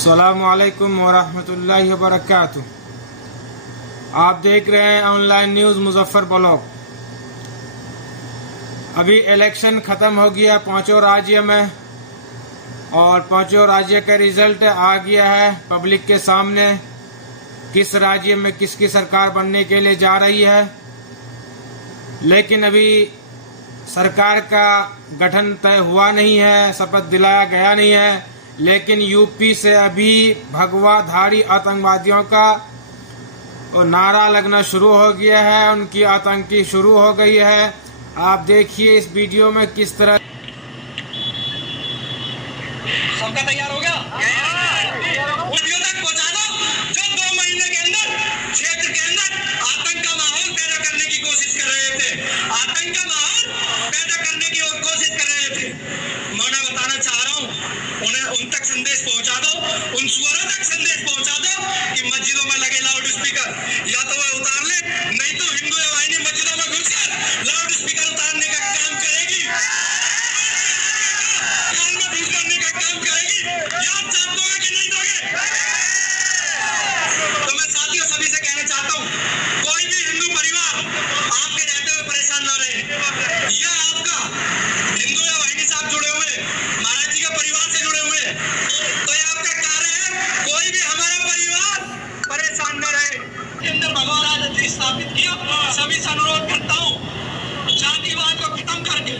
अस्सलामुअलैकुम वरहमतुल्लाहि वबरकातुह। आप देख रहे हैं ऑनलाइन न्यूज़ मुजफ्फर ब्लॉग। अभी इलेक्शन ख़त्म हो गया पांचों राज्य में और पांचों राज्य का रिजल्ट आ गया है पब्लिक के सामने। किस राज्य में किसकी सरकार बनने के लिए जा रही है, लेकिन अभी सरकार का गठन तय हुआ नहीं है, शपथ दिलाया गया नहीं है। लेकिन यूपी से अभी भगवाधारी आतंकवादियों का नारा लगना शुरू हो गया है, उनकी आतंकी शुरू हो गई है। आप देखिए इस वीडियो में किस तरह। सबका तैयार हो गया? नदियों तक पहुंचा दो जो 2 महीने के अंदर क्षेत्र के अंदर आतंक का माहौल पैदा करने की कोशिश कर रहे थे। आतंक का माहौल पैदा करने की कोशिश कर रहे थे। मैं बताना चाह रहा हूँ, उन्हें उन तक संदेश पहुंचा दो, उन सुअरों तक संदेश पहुंचा दो कि मस्जिदों में लगे लाउड स्पीकर या तो वह उतार ले, नहीं तो हिंदू वाहिनी मस्जिदों में घुसकर लाउड स्पीकर उतारने का काम करेगी, करने का काम करेगी। या आप साथ दोगे कि नहीं दोगे? तो मैं साथियों सभी से कहना चाहता हूँ, कोई भी हिंदू परिवार आपके रहते हुए परेशान ना रहे। यह आपका हिंदू या वाहिनी साहब जुड़े हुए, महाराज जी के परिवार से जुड़े हुए, तो यह आपका कार्य है। कोई भी हमारा परिवार परेशान न रहे। के अंदर भगवान राजनीति स्थापित किया। सभी से अनुरोध करता हूँ, जातिवाद को खत्म करके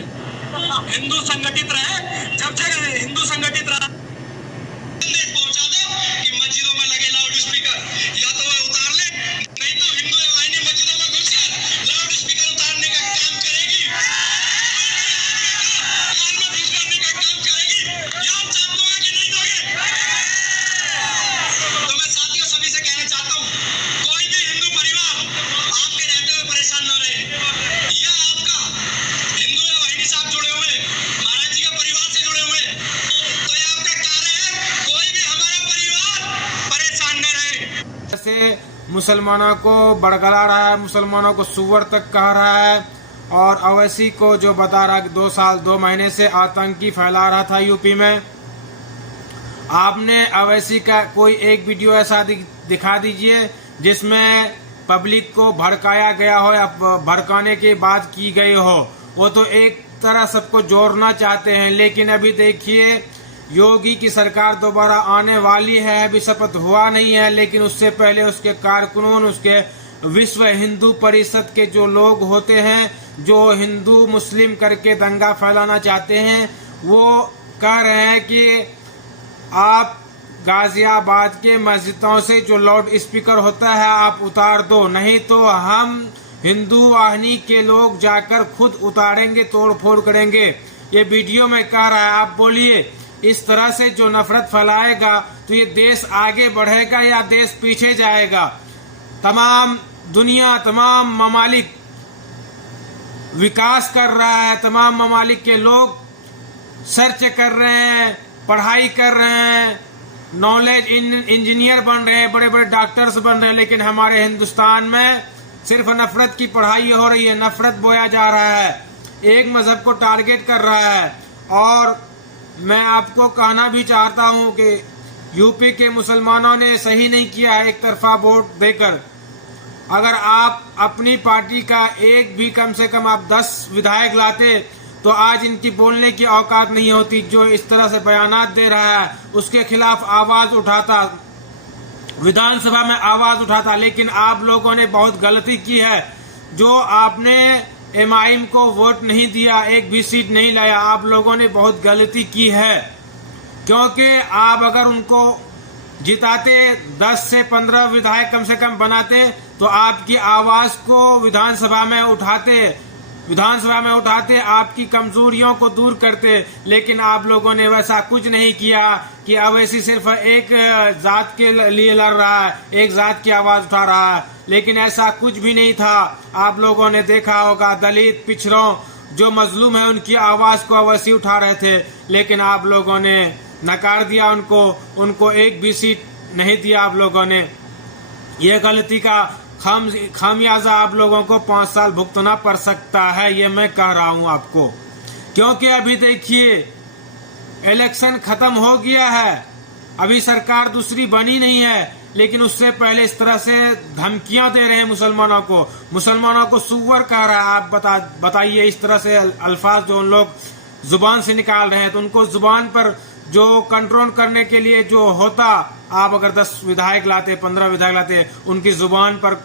हिंदू संगठित रहे। जब तक हिंदू संगठित रहा, संदेश पहुंचा दो कि मस्जिदों में लगे लाउड स्पीकर या तो वह उतार ले, नहीं तो हिंदू वाहिनी मस्जिदों में घुसकर लाउड स्पीकर उतारने का काम करेगी, करने का काम करेगी। या आप साथ दोगे कि नहीं दोगे? तो मैं साथियों सभी से कहना चाहता हूँ, कोई भी हिंदू परिवार आपके रहते हुए परेशान न रहे। यह आपका हिंदू या वाहिनी साहब जुड़े हुए, महाराज जी के परिवार से जुड़े हुए, तो यह आपका कार्य है। कोई भी हमारा परिवार परेशान न रहे। से मुसलमानों को बड़गला रहा है, मुसलमानों को सुअर तक कह रहा है और अवैसी को जो बता रहा कि 2 महीने से आतंकी फैला रहा था यूपी में। आपने अवैसी का कोई एक वीडियो ऐसा दिखा दीजिए जिसमें पब्लिक को भड़काया गया हो या भड़काने की बात की गई हो। वो तो एक तरह सबको जोड़ना चाहते हैं, लेकिन अभी देखिए योगी की सरकार दोबारा आने वाली है, अभी शपथ हुआ नहीं है, लेकिन उससे पहले उसके कारकुनों, उसके विश्व हिंदू परिषद के जो लोग होते हैं, जो हिंदू मुस्लिम करके दंगा फैलाना चाहते हैं, वो कह रहे हैं कि आप गाजियाबाद के मस्जिदों से जो लाउड स्पीकर होता है आप उतार दो, नहीं तो हम हिंदू वाहिनी के लोग जाकर खुद उतारेंगे, तोड़ फोड़ करेंगे। ये वीडियो में कह रहा है। आप बोलिए, इस तरह से जो नफरत फैलाएगा तो ये देश आगे बढ़ेगा या देश पीछे जाएगा? तमाम दुनिया, तमाम ममालिक विकास कर रहा है, तमाम ममालिक के लोग सर्च कर रहे हैं, पढ़ाई कर रहे हैं, नॉलेज इंजीनियर बन रहे हैं, बड़े बड़े डॉक्टर्स बन रहे हैं, लेकिन हमारे हिंदुस्तान में सिर्फ नफरत की पढ़ाई हो रही है, नफरत बोया जा रहा है, एक मजहब को टारगेट कर रहा है। और मैं आपको कहना भी चाहता हूं कि यूपी के मुसलमानों ने सही नहीं किया है एक तरफा वोट देकर। अगर आप अपनी पार्टी का एक भी कम से कम आप 10 विधायक लाते तो आज इनकी बोलने की औकात नहीं होती। जो इस तरह से बयानात दे रहा है उसके खिलाफ आवाज उठाता, विधानसभा में आवाज उठाता। लेकिन आप लोगों ने बहुत गलती की है, जो आपने एमआईएम को वोट नहीं दिया, एक भी सीट नहीं लाया, आप लोगों ने बहुत गलती की है। क्योंकि आप अगर उनको जिताते, 10 से 15 विधायक कम से कम बनाते, तो आपकी आवाज को विधानसभा में उठाते, आपकी कमजोरियों को दूर करते। लेकिन आप लोगों ने वैसा कुछ नहीं किया कि अवैसी सिर्फ एक जात के लिए लड़ रहा है, एक जात की आवाज उठा रहा है, लेकिन ऐसा कुछ भी नहीं था। आप लोगों ने देखा होगा दलित, पिछड़ों, जो मजलूम है, उनकी आवाज को अवैसी उठा रहे थे, लेकिन आप लोगों ने नकार दिया उनको एक भी सीट नहीं दिया। आप लोगों ने ये गलती का खामियाजा आप लोगों को 5 साल भुगतना पड़ सकता है, ये मैं कह रहा हूं आपको। क्योंकि अभी देखिए इलेक्शन खत्म हो गया है अभी सरकार दूसरी बनी नहीं है, लेकिन उससे पहले इस तरह से धमकियां दे रहे हैं मुसलमानों को सुअर कह रहा है। आप बताइए, इस तरह से अल्फाज जो उन लोग जुबान से निकाल रहे हैं, तो उनको जुबान पर जो कंट्रोल करने के लिए जो होता, आप अगर 10 विधायक लाते, 15 विधायक लाते, उनकी जुबान पर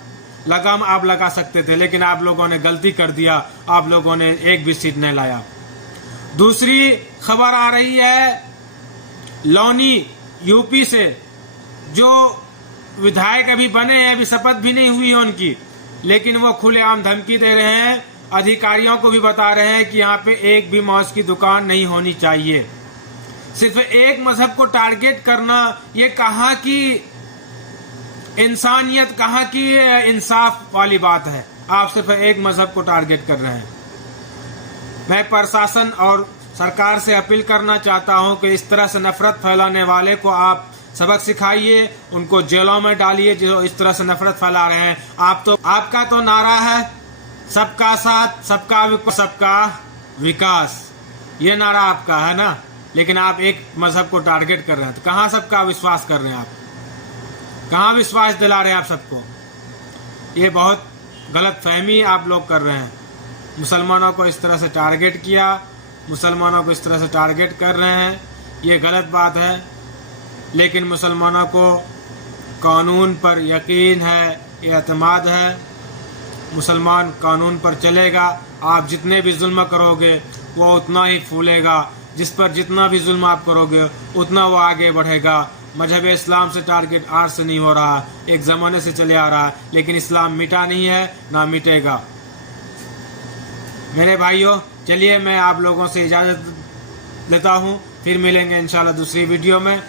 लगाम आप लगा सकते थे, लेकिन आप लोगों ने गलती कर दिया, आप लोगों ने एक भी सीट नहीं लाया। दूसरी खबर आ रही है लौनी यूपी से, जो विधायक अभी बने हैं, अभी शपथ भी नहीं हुई है उनकी, लेकिन वो खुलेआम धमकी दे रहे हैं, अधिकारियों को भी बता रहे हैं कि यहाँ पे एक भी मौज की दुकान नहीं होनी चाहिए। सिर्फ एक मजहब को टारगेट करना, ये कहाँ की इंसानियत, कहाँ की इंसाफ वाली बात है। आप सिर्फ एक मजहब को टारगेट कर रहे हैं। मैं प्रशासन और सरकार से अपील करना चाहता हूं कि इस तरह से नफरत फैलाने वाले को आप सबक सिखाइए, उनको जेलों में डालिए जो इस तरह से नफरत फैला रहे हैं। आपका तो नारा है सबका साथ, सबका विकास, ये नारा आपका है ना, लेकिन आप एक मजहब को टारगेट कर रहे हैं। तो कहाँ सबका विश्वास कर रहे हैं आप, कहाँ विश्वास दिला रहे हैं आप सबको? ये बहुत गलत फहमी आप लोग कर रहे हैं। मुसलमानों को इस तरह से टारगेट किया, मुसलमानों को इस तरह से टारगेट कर रहे हैं, ये गलत बात है। लेकिन मुसलमानों को कानून पर यकीन है, एतमाद है, मुसलमान कानून पर चलेगा। आप जितने भी जुल्म करोगे वो उतना ही फूलेगा, जिस पर जितना भी जुल्म आप करोगे उतना वो आगे बढ़ेगा। मजहब इस्लाम से टारगेट आज से नहीं हो रहा, एक ज़माने से चले आ रहा है, लेकिन इस्लाम मिटा नहीं है, ना मिटेगा। मेरे भाइयों, चलिए मैं आप लोगों से इजाज़त लेता हूँ, फिर मिलेंगे इंशाल्लाह दूसरी वीडियो में।